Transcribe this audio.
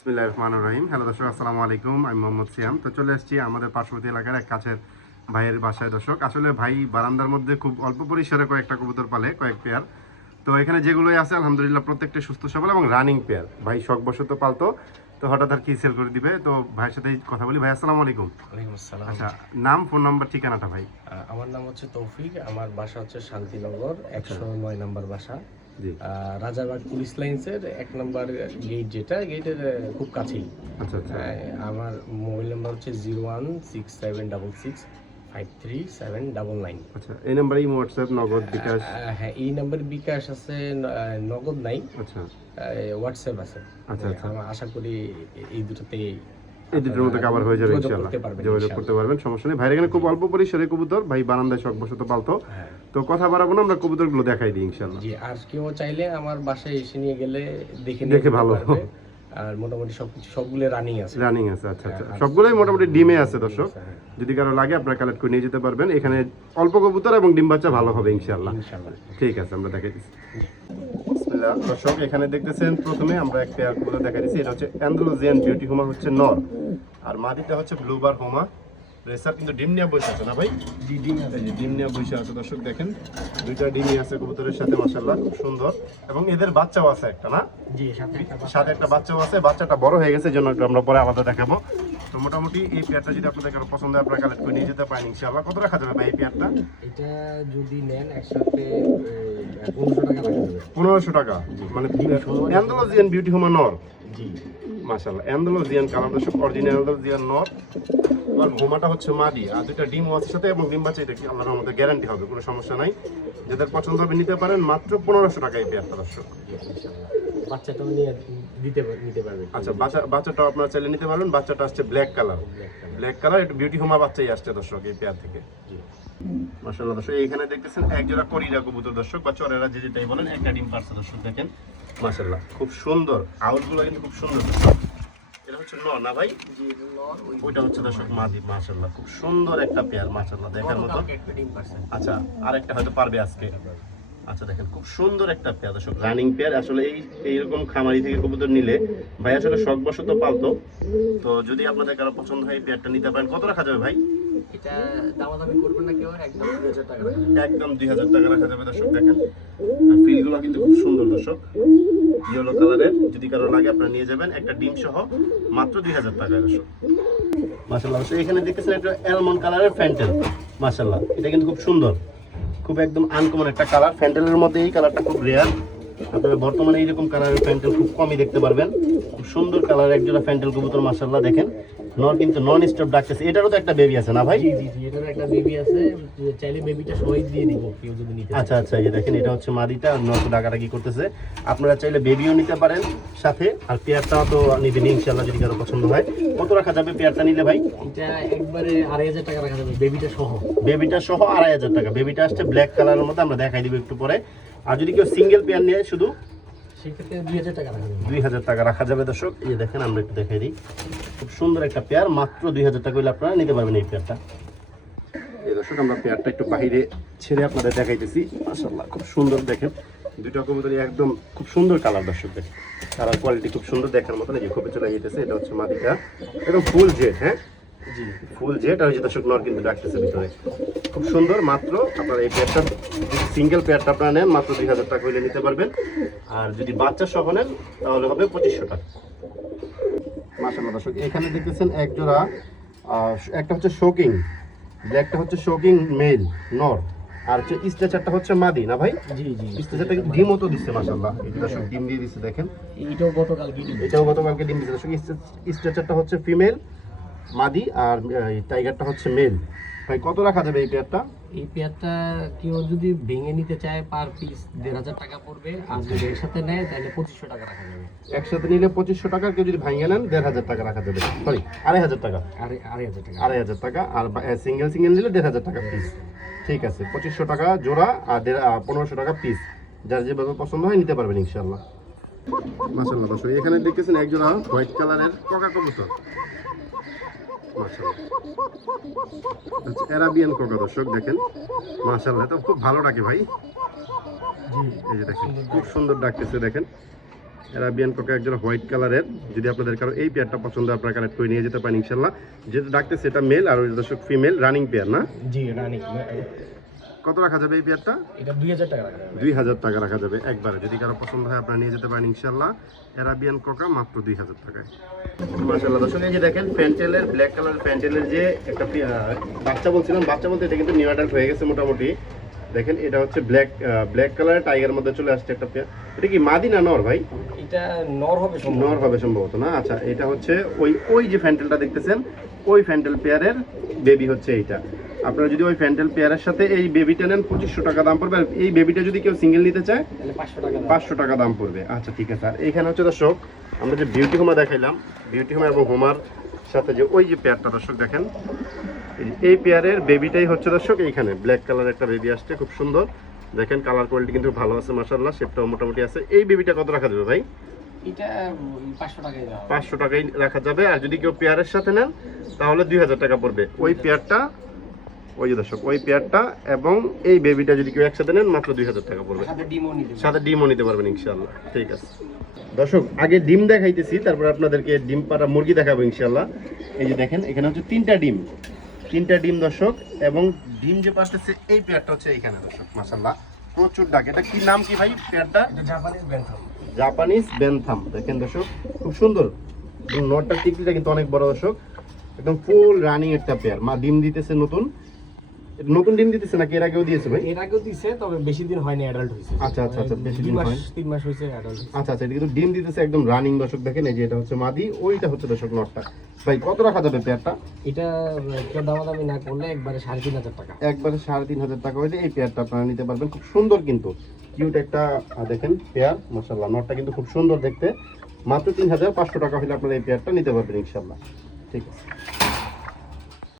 বিসমিল্লাহির রহমানির রহিম। হ্যালো দর্শক, আসসালামু আলাইকুম। আমি মোহাম্মদ সিয়াম। তো চলে আসছি আমাদের পার্শ্ববর্তী এলাকার এক কাছের ভাইয়ের বাসায়। দর্শক, আসলে ভাই বারান্দার মধ্যে খুব অল্প পরিসরে কয়েকটা কবুতর পালে, কয়েক পেয়ার। তো এখানে যেগুলোই আছে আলহামদুলিল্লাহ প্রত্যেকটা সুস্থ সবল এবং রানিং পেয়ার। ভাই শখবশত পালতো, তো হঠাৎ আর কি সেল করে দিবে। তো ভাইয়ের সাথে কথা বলি। ভাই আসসালামু আলাইকুম। ওয়ালাইকুম আসসালাম। আচ্ছা, নাম, ফোন নাম্বার, ঠিকানাটা ভাই। আমার নাম হচ্ছে তৌফিক। আমার বাসা হচ্ছে শান্তিনগর 109 নম্বর বাসা। জি। রাজারবাগ পুলিশ লাইন্সের 1 নম্বর গেট, যেটা গেটের খুব কাছেই। আচ্ছা আচ্ছা আমার মোবাইল নাম্বার হচ্ছে 01676653799। আচ্ছা, এই নাম্বারে হোয়াটসঅ্যাপ, নগদ, বিকাশ? হ্যাঁ, এই নাম্বারে বিকাশ আছে, নগদ নাই। আচ্ছা হোয়াটসঅ্যাপ আছে। আচ্ছা আচ্ছা, আমি আশা করি এই দুটোতেই এই দুটোর মধ্যে কভার হয়ে যাবে ইনশাআল্লাহ। যোগাযোগ করতে পারবেন, সমস্যা নেই। ভাইয়ের এখানে খুব অল্প পরিসরে কবুতর, ভাই বারান্দায় শখবশত পালতো। হ্যাঁ। তো কথা বাড়াবো না, আমরা কবুতরগুলো দেখাই দিই ইনশাআল্লাহ। জি, আর কেউ চাইলে আমার বাসায় এসে নিয়ে গেলে দেখে ভালো। আর মোটামুটি সবগুলো রানিং আছে। রানিং আছে, আচ্ছা আচ্ছা, সবগুলোই মোটামুটি ডিমে আছে দর্শক। যদি কারো লাগে আপনারা কালেক্ট করে নিয়ে যেতে পারবেন। এখানে অল্প কবুতর এবং ডিম বাচ্চা ভালো হবে ইনশাআল্লাহ। ঠিক আছে, আমরা দেখাই দিচ্ছি। বিসমিল্লাহ। দর্শক, এখানে দেখতেছেন প্রথমে আমরা এক পেয়ার কবুতর দেখাই দিচ্ছি। এটা হচ্ছে অ্যান্ডালুজিয়ান বিউটি হোমা, হচ্ছে নর, আর মাদিটা হচ্ছে ব্লুবার হোমা। রেসার কিন্তু ডিম নিয়ে বসে আছে না ভাই? ডিম নিয়ে বসে আছে দর্শক, দেখেন দুইটা ডিমই আছে কবুতরের সাথে, মাশাআল্লাহ খুব সুন্দর। এবং এদের বাচ্চাও আছে একটা, না? জি, সাথে একটা বাচ্চাও আছে। বাচ্চাটা বড় হয়ে গেছে, জন্য আমরা পরে আলাদা দেখাবো। তো মোটামুটি এই পেয়ারটা যদি আপনাদের কারো পছন্দ হয়, আপনারা কালেক্ট করে নিয়ে যেতে পারেন ইনশাআল্লাহ। কত রাখা যাবে ভাই এই পেয়ারটা? এটা যদি নেন একসাথে 1500 টাকা রাখা যাবে। 1500 টাকা, মানে অ্যান্ডালুজিয়ান বিউটি হোমা নর। জি, মাশাআল্লাহ, অ্যান্ডালুজিয়ান কালার দর্শক, অরিজিনাল অ্যান্ডালুজিয়ান নর। আর হোমাটা হচ্ছে মাদি, আর দুইটা ডিম আছে সাথে, এবং ডিম বাচ্চা এটা কি আল্লাহর রহমতে গ্যারান্টি হবে, কোনো সমস্যা নাই। যাদের পছন্দ হবে নিতে পারেন, মাত্র 1500 টাকা এই পেয়ারটা দর্শক। বাচ্চাটাও নিতে পারবে। আচ্ছা, বাচ্চাটাও আপনারা চাইলে নিতে পারবেন। বাচ্চাটা আসছে ব্ল্যাক কালার, একটু বিউটি হোমা বাচ্চাই আসছে দর্শক এই পেয়ার থেকে। মাশাআল্লাহ দর্শক, এইখানে দেখতেছেন এক জোড়া করিরা কবুতর দর্শক, বা চরেরা যে যেটাই বলেন, একটা ডিম পারছে দর্শক, দেখেন মাশাআল্লাহ খুব সুন্দর। আউটগুলো কিন্তু খুব সুন্দর দর্শক। এটা হচ্ছে নর না ভাই? জি, নর। ওইটা হচ্ছে দর্শক মাদি। মাশাআল্লাহ খুব সুন্দর একটা পেয়ার, মাশাআল্লাহ দেখার মতো। আচ্ছা, আরেকটা হয়তো পারবে আজকে। আচ্ছা, দেখেন খুব সুন্দর একটা পেয়ার দর্শক, রানিং পেয়ার। আসলে এইরকম খামারি থেকে কবুতর নিলে ভাই আসলে শখবশত পালতো। তো যদি আপনাদের কারো পছন্দ হয় এই পেয়ারটা নিতে পারেন। কত রাখা যাবে ভাই? এটা দামাদামি করবেন না কেউ, একদম 2000 টাকা রাখা যাবে। একদম 2000 টাকা রাখা যাবে দর্শক। দেখেন ফিলগুলো কিন্তু খুব সুন্দর দর্শক, ইয়েলো কালারের। যদি কারো লাগে আপনারা নিয়ে যাবেন, একটা ডিম সহ, মাত্র 2000 টাকা দর্শক। মাশাআল্লাহ, এখানে দেখতেছেন একটা অ্যালমন্ড কালারের ফ্যান্টেল। মাশাআল্লাহ, এটা কিন্তু খুব সুন্দর, খুব একদম আনকমন একটা কালার। ফ্যান্টেলের মধ্যে এই কালারটা খুব রেয়ার। আপনারা বর্তমানে এইরকম কালারের ফ্যান্টেল খুব কমই দেখতে পারবেন। খুব সুন্দর কালার একজোড়া ফ্যান্টেল কবুতর, মাশাআল্লাহ দেখেন। নর কিন্তু নন স্টপ ডাকতেছে। এটারও তো একটা বেবি আছে না ভাই? জি, এটারও একটা বেবি আছে। চাইলে বেবিটা সবাই দিয়ে দিব কেউ যদি নিতে। আচ্ছা আচ্ছা, এই যে দেখেন এটা হচ্ছে মাদিটা, আর নর তো ডাকাডাকি করতেছে। আপনারা চাইলে বেবিও নিতে পারেন সাথে, আর পেয়ারটাও তো নিবেন ইনশাআল্লাহ যদি কারো পছন্দ হয়। কত রাখা যাবে পেয়ারটা নিলে ভাই? এটা একবারে 2500 টাকা রাখা যাবে, বেবিটা সহ। বেবিটা সহ 2500 টাকা। বেবিটা আসছে ব্ল্যাক কালারের মধ্যে, আমরা দেখাই দিব একটু পরে। আর যদি কেউ সিঙ্গেল পেয়ার নিয়ে শুধু, সেক্ষেত্রে 2000 টাকা রাখা যাবে। 2000 টাকা রাখা যাবে দর্শক। এই দেখেন আমরা একটু দেখাই দিই, খুব সুন্দর একটা পেয়ার, মাত্র 2000 টাকা হলে আপনারা নিতে পারবেন এই পেয়ারটা। এই দর্শক, আমরা পেয়ারটা একটু বাইরে ছেড়ে আপনাদের দেখাইতেছি। মাশাআল্লাহ খুব সুন্দর, দেখেন দুইটা কবুতরই একদম খুব সুন্দর কালার দর্শক। দেখেন কালার কোয়ালিটি খুব সুন্দর দেখার মতন। এই যে খোপে চলে যেতেছে, এটা হচ্ছে মাদিটা, একদম ফুল জেড। হ্যাঁ জি, ফুল জেড। আর যে দর্শক নর কিন্তু ডাকতেছে ভিতরে, খুব সুন্দর। মাত্র আপনারা এই পেয়ারটা, সিঙ্গেল পেয়ারটা আপনারা নেন, মাত্র 2000 টাকা হইলে নিতে পারবেন। আর যদি বাচ্চা সহ নেন তাহলে হবে 2500 টাকা। মাশাআল্লাহ দর্শক, এখানে দেখতেছেন এক জোড়া, একটা হচ্ছে শোকিং, ব্ল্যাকটা হচ্ছে শোকিং মেল নর, আর হচ্ছে স্ট্রেচারটা হচ্ছে মাদি না ভাই? জি, স্ট্রেচারটা কিন্তু ডিমও তো দিচ্ছে মাশাআল্লাহ। এই দর্শক ডিম দিয়ে দিচ্ছে, দেখেন এটাও গতকালকে ডিম। ডিম দিচ্ছে দর্শক। স্ট্রেচারটা হচ্ছে ফিমেল মাদি, আর টাইগারটা হচ্ছে মেল। ভাই কত রাখা যাবে এই পেয়ারটা? এই পেয়ারটা কেউ যদি ভেঙে নিতে চায় পার পিস 1500 টাকা পড়বে, আর যদি একসাথে নেয় তাহলে 2500 টাকা রাখা যাবে। একসাথে নিলে 2500 টাকা, কেউ যদি ভাঙিয়ে নেন 1500 টাকা রাখা যাবে। সরি, 2500 টাকা। 2500 টাকা। আর সিঙ্গেল নিলে 1500 টাকা পিস। ঠিক আছে, 2500 টাকা জোড়া, আর 1500 টাকা পিস। যার যেভাবে পছন্দ হয় নিতে পারবেন ইনশাআল্লাহ। মাশাআল্লাহ দর্শক, এখানে দেখতেছেন এক জোড়া হোয়াইট কালারের কোকা কবুতর। অ্যারাবিয়ান কোকা দর্শক, দেখেন মাশাআল্লাহ, এটা খুব ভালো ডাকে ভাই। জি, এই যে দেখেন খুব সুন্দর ডাকতেছে, দেখেন অ্যারাবিয়ান কোকা একজন হোয়াইট কালারের। যদি আপনাদের কারো এই পেয়ারটা পছন্দ আপনারা কালেক্ট করে নিয়ে যেতে পারেন ইনশাল্লাহ। যেটা ডাকতেছে এটা মেল আর ওই দর্শক ফিমেল রানিং পেয়ার না? জি রানিং। কত রাখা যাবে এই পেয়ারটা? এটা 2000 টাকা রাখা যাবে। 2000 টাকা রাখা যাবে একবারে। যদি কারো পছন্দ হয় আপনারা নিয়ে যেতে পারেন ইনশাল্লাহ। অ্যারাবিয়ান কোকা মাত্র 2000 টাকায়। মাশাআল্লাহ দর্শক, এই যে দেখেন ফ্যান্টেলের ব্ল্যাক কালার ফ্যান্টেলের যে একটা বাচ্চা বলছিলাম, বাচ্চা বলতে এটা কিন্তু নিউ অ্যাডাল্ট হয়ে গেছে মোটামুটি। দেখেন এটা হচ্ছে ব্ল্যাক কালারের টাইগার মধ্যে চলে আসছে একটা পেয়ার। এটা কি মাদি না নর ভাই? এটা নর হবে সম্ভবত। নর হবে সম্ভবত না? আচ্ছা, এটা হচ্ছে ওই যে ফ্যান্টেলটা দেখতেছেন ওই ফ্যান্টেল পেয়ারের বেবি হচ্ছে এইটা। আপনারা যদি ওই ফ্যান্টেল পেয়ারের সাথে এই বেবিটা নেন 2500 টাকা দাম পড়বে। আর এই বেবিটা যদি কেউ সিঙ্গেল নিতে চায় তাহলে 500 টাকা। 500 টাকা দাম পড়বে। আচ্ছা ঠিক আছে। আর এখানে হচ্ছে দর্শক আমরা যে বিউটি হোমা দেখাইলাম, বিউটি হোমা এবং হোমার সাথে যে ওই যে পেয়ারটা দর্শক দেখেন, এই পেয়ারের বেবিটাই হচ্ছে দর্শক এইখানে ব্ল্যাক কালার একটা বেবি আসছে, খুব সুন্দর। দেখেন কালার কোয়ালিটি কিন্তু ভালো আছে মাশাআল্লাহ, শেপটাও মোটামুটি আছে। এই বেবিটা কত রাখা যাবে ভাই? এটা 500 টাকাই দাও। 500 টাকাই রাখা যাবে। আর যদি কেউ পেয়ারের সাথে নেন তাহলে 2000 টাকা পড়বে। ওই পেয়ারটা, ওই যে দর্শক ওই পেয়ারটা এবং এই বেবিটা যদি কেউ একসাথে নেন মাত্র 2000 টাকা পড়বে। সাথে ডিমও নিতে সাথে ডিমও নিতে পারবেন ইনশাআল্লাহ। ঠিক আছে দর্শক, আগে ডিম দেখাইতেছি, তারপর আপনাদেরকে ডিম পাড়া মুরগি দেখাবো ইনশাআল্লাহ। এই যে দেখেন এখানে হচ্ছে তিনটা ডিম দর্শক, এবং ডিম যে পারতেছে এই পেয়ারটা হচ্ছে এইখানে দর্শক মাশাআল্লাহ প্রচুর ডাক। এটা কি নাম কি ভাই পেয়ারটা? এটা জাপানিজ ব্যান্থাম। Japanese Bentham. দেখেন দর্শক খুব সুন্দর, এবং নটটা টিকলিটা কিন্তু অনেক বড় দর্শক, একদম ফুল রানিং একটা পেয়ার। মা ডিম দিতেছে নতুন ডিম দিতেছে নাকি এর আগেও দিয়েছে ভাই? এর আগেও দিছে, তবে বেশি দিন হয়নি, অ্যাডাল্ট হইছে। আচ্ছা, বেশি দিন হয়নি, 3 মাস হইছে অ্যাডাল্ট। আচ্ছা, এটা কিন্তু ডিম দিতেছে একদম রানিং দর্শক। দেখেন এই যে এটা হচ্ছে মাদি, ওইটা হচ্ছে দর্শক নটটা। ভাই কত রাখা যাবে পেয়ারটা? এটা কেউ দামাদামি না করলে একবারে 3500 টাকা। একবারে 3500 টাকা হইলে এই পেয়ারটা আপনারা নিতে পারবেন। খুব সুন্দর কিন্তু কিউট একটা দেখেন পেয়ার মাশাআল্লাহ। নটটা কিন্তু খুব সুন্দর দেখতে। মাত্র 3500 টাকা হলে আপনারা এই পেয়ারটা নিতে পারবেন ইনশাআল্লাহ। ঠিক আছে।